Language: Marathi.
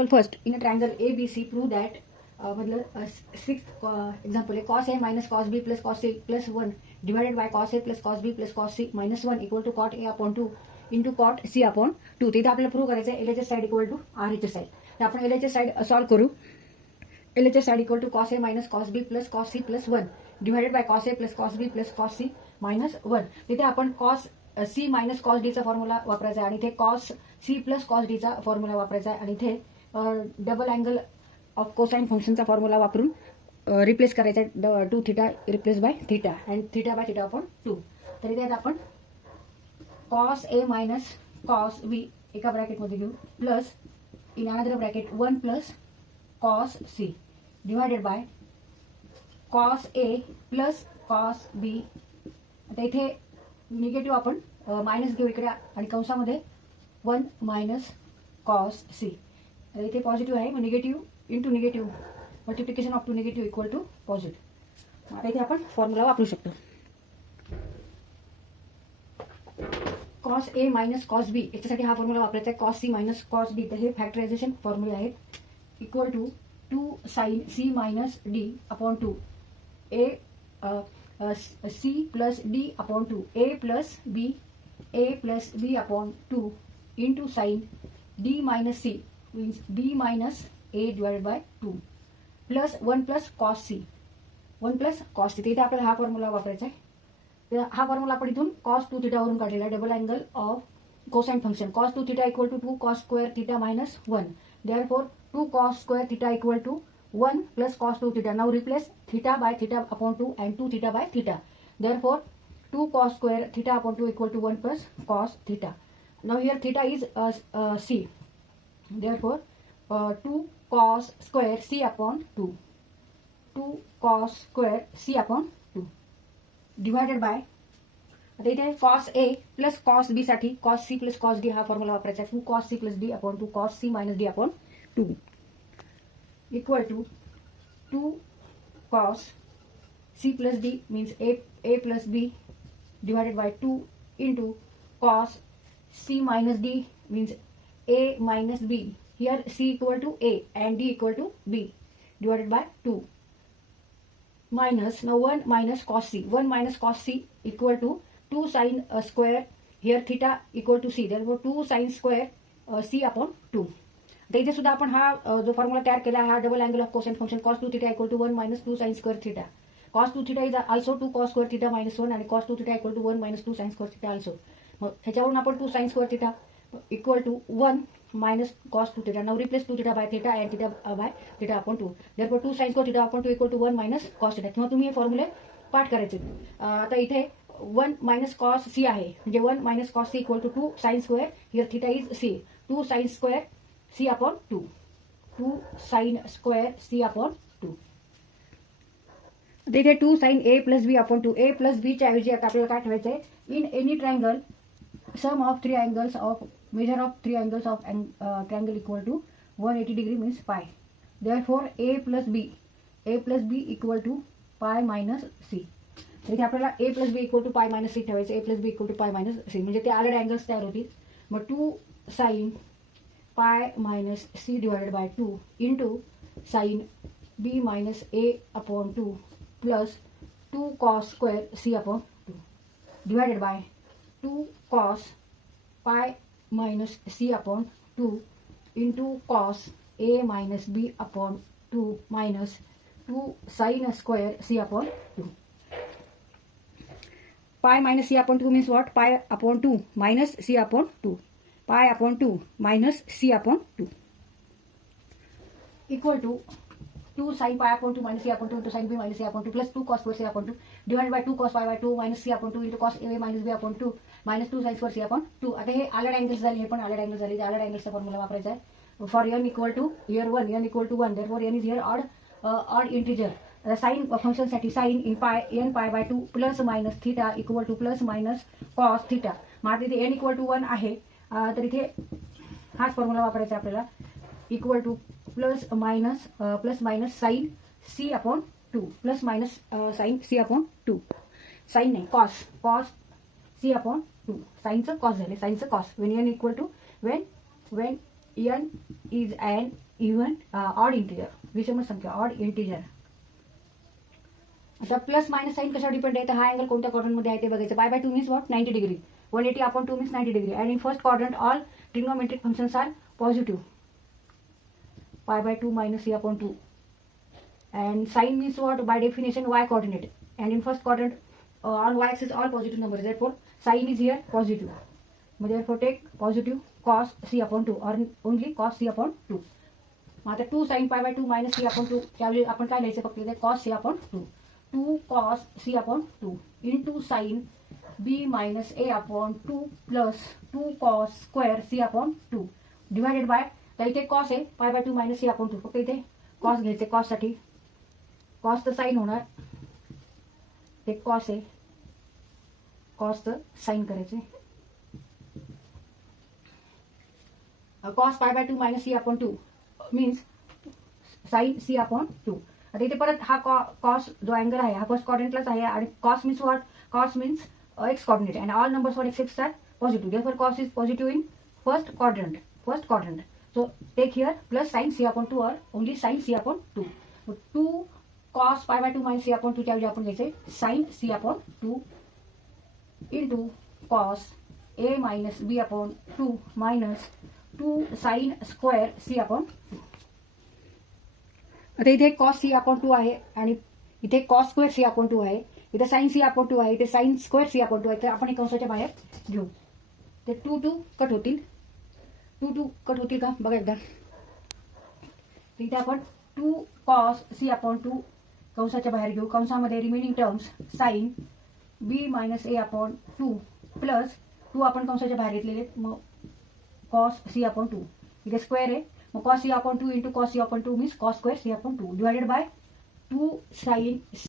example first, in a triangle ABC, prove that मतलब सिक्स एग्जाम्पल है cos A minus cos B plus cos C plus 1 divided by cos A plus cos B plus cos C minus 1 equal to cot A upon 2 into cot C upon 2. तिथे आपल्याला प्रूव्ह करायचं आहे LHS side equal to RHS side. तर आपण LHS साइड सॉल्व करू. LHS side equal to cos A minus cos B plus cos C plus 1 divided by cos A plus cos B plus cos C minus 1. तिथे आपण cos C minus cos D चा फॉर्म्युला वापरायचा आहे आणि इथे cos C plus cos D चा फॉर्म्युला वापरायचा आहे आणि इथे डबल अँगल ऑफ कोसाइन फंक्शनचा फॉर्म्युला वापरून रिप्लेस करायचा आहे. 2 theta replace by theta and theta by theta upon 2. तर इथे आपण cos A minus cos B एका ब्रॅकेटमध्ये घेऊ plus in another bracket 1 plus cos C divided by cos A plus cos B. आता इथे निगेटिव्ह आपण मायनस घेऊ इकडे आणि कंसामध्ये 1 मायनस cos C. तर इथे पॉझिटिव्ह आहे, मग negative into negative multiplication of two negative equal to positive. आता इथे आपण फॉर्म्युला वापरू शकतो. cos A minus cos B याच्यासाठी हा फॉर्म्युला वापरायचा आहे cos C minus cos D. तर हे फॅक्टरायझेशन फॉर्म्युले आहेत. Equal to 2 sin C minus D upon 2 C plus D upon 2 A plus B upon 2 into sine D minus C means D minus A divided bye 2 plus 1 plus cos C 1 plus cos C. इथे आपल्याला हा फॉर्म्युला वापरायचा आहे. तर हा फॉर्म्युला आपण इथून cos 2 थीटा वरून काढलेला आहे. Double angle of cosine function cos 2 theta equal to 2 cos square theta minus 1. Therefore 2 cos square theta equal to 1 plus cos 2 theta. Now replace theta by theta upon 2 and 2 theta by theta. Therefore 2 cos square theta upon 2 equal to 1 plus cos theta. Now here theta is C. Therefore 2 cos square C upon 2. 2 cos square C upon 2 divided by आता इथे cos A plus cos B साठी cos C plus cos D हा फॉर्म्युला वापरायचा आहे. 2 cos C plus D upon 2 cos C minus D upon 2 equal to 2 cos C plus D means A plus B divided by 2 into cos C minus D means A minus B. Here C equal to A and D equal to B divided by 2 minus now 1 minus cos C. 1 minus cos C equal to 2 sin square. Here theta equal to C. Therefore 2 sin square C upon 2. तर इथे सुद्धा आपण हा जो फॉर्म्युला तयार केला हा double angle of cosine function cos 2 theta equal to 1 minus 2 sin square theta. cos 2 theta is also 2 cos square theta minus 1 आणि cos 2 theta equal to 1 minus 2 sin square theta also. मग ह्याच्यावरून आपण 2 sin square theta equal to 1 minus cos 2 theta. Now replace 2 theta by theta and theta by theta upon 2. Therefore 2 sin square theta upon 2 equal to 1 minus cos theta. किंवा तुम्ही हे फॉर्म्युले पाठ करायचे. आता इथे 1 मायनस cos C आहे म्हणजे 1 minus cos C equal to 2 sin square. Here theta is C. 2 sin square C upon 2. 2 sin square C upon 2. इथे 2 sin A plus B upon 2. A plus B च्या ऐवजी आता आपल्याला काय ठेवायचं आहे. In any triangle sum of 3 angles of measure of 3 angles of triangle equal to 180 degree means pi. Therefore A plus B equal to pi minus C. इथे आपल्याला A plus B equal to pi minus C ठेवायचं. A plus B equal to pi minus C म्हणजे ते आलेले अँगल्स तयार होतील. मग 2 sin pi minus C divided by 2 into sin B minus A upon 2 plus 2 cos square C upon 2 divided by 2 cos pi minus C upon 2 into cos A minus B upon 2 minus 2 sin square C upon 2. Pi minus C upon 2 means what? Pi upon 2 minus C upon 2. Pi upon 2 minus C upon 2 equal to 2 sin pi upon 2 minus C upon 2 into sin B minus C upon 2 plus 2 cos square C upon 2 divided by 2 cos pi by 2 minus C upon 2 into cos A minus B upon 2 minus 2 sin square C upon 2. आता हे आलेड अँगल्स झाले. हे पण आलेड अँगल्स झाले. आलेड अँगल्सचा फॉर्म्युला वापरायचा आहे. For n equal to here 1 n equal to 1 therefore n is here odd integer. Sine function साठी sine in pi n pi by 2 plus minus theta equal to plus minus cos theta. मग इथे n इक्वल टू 1 आहे तर इथे हाच फॉर्म्युला वापरायचा आपल्याला. Equal to plus minus sine C upon 2 plus minus sine C upon 2. Sine नाही कॉस C अपॉन 2. साइनचं कॉस झाले. साइनचं cos when n equal to when n is an even odd integer, विषम संख्या ऑड इंटिजर. आता प्लस मायनस साईन कशावर डिपेंड आहे, तर हा अँगल कोणत्या क्वाड्रंटमध्ये आहे ते बघायचं. Pi by 2 means what 90 degree, 180/2 means 90 degree, and in first quadrant all trigonometric functions are positive. Pi by 2 minus c/2, and sine means what, by definition y coordinate, and in first quadrant on y axis all positive numbers, therefore sine is here positive. Therefore take positive cos c/2 or only cos c/2. मग आता 2 sin pi by 2 minus c/2 त्यावेळी आपण काय लिहायचं, फक्त इथे cos c/2, 2 cos c/2 into sin b minus a/2 plus 2 cos square c/2 divided by, तर इथे cos आहे pi by 2 minus c/2, फक्त इथे cos घ्यायचे. cos साठी cos तर साइन होणार, ते cos आहे, cos तर साइन करायचे. cos pi by 2 minus c/2 means sign c/2. आता इथे परत हा cos जो अँगल आहे हा फर्स्ट क्वाड्रंटलाच आहे, आणि cos means what, cos means x coordinate, and all numbers for x are positive, therefore cos is positive in first quadrant. So take here plus sin c/2 or only sin c/2. 2 cos pi by 2 minus c/2 त्याऐवजी आपण घ्यायचे sin c/2 into cos a minus b/2 minus 2 sin square c/2. आता इथे cos c/2 आहे आणि इथे cos square c/2 आहे, इथे sin c/2 आहे, इथे sin square c/2 आहे, तर आपण हे कंसाच्या बाहेर घेऊ. ते 2 कट होतील, 2 कट होतील का बघा एकदा. इथे आपण 2 cos c/2 कंसाच्या बाहेर घेऊ. कंसामध्ये remaining terms sin b minus a/2 plus 2 आपण कंसाच्या बाहेर घेतलेले, मग cos c/2 इथे स्क्वेअर आहे, मग cos c/2 into cos c/2 means cos square c/2 divided by 2 sin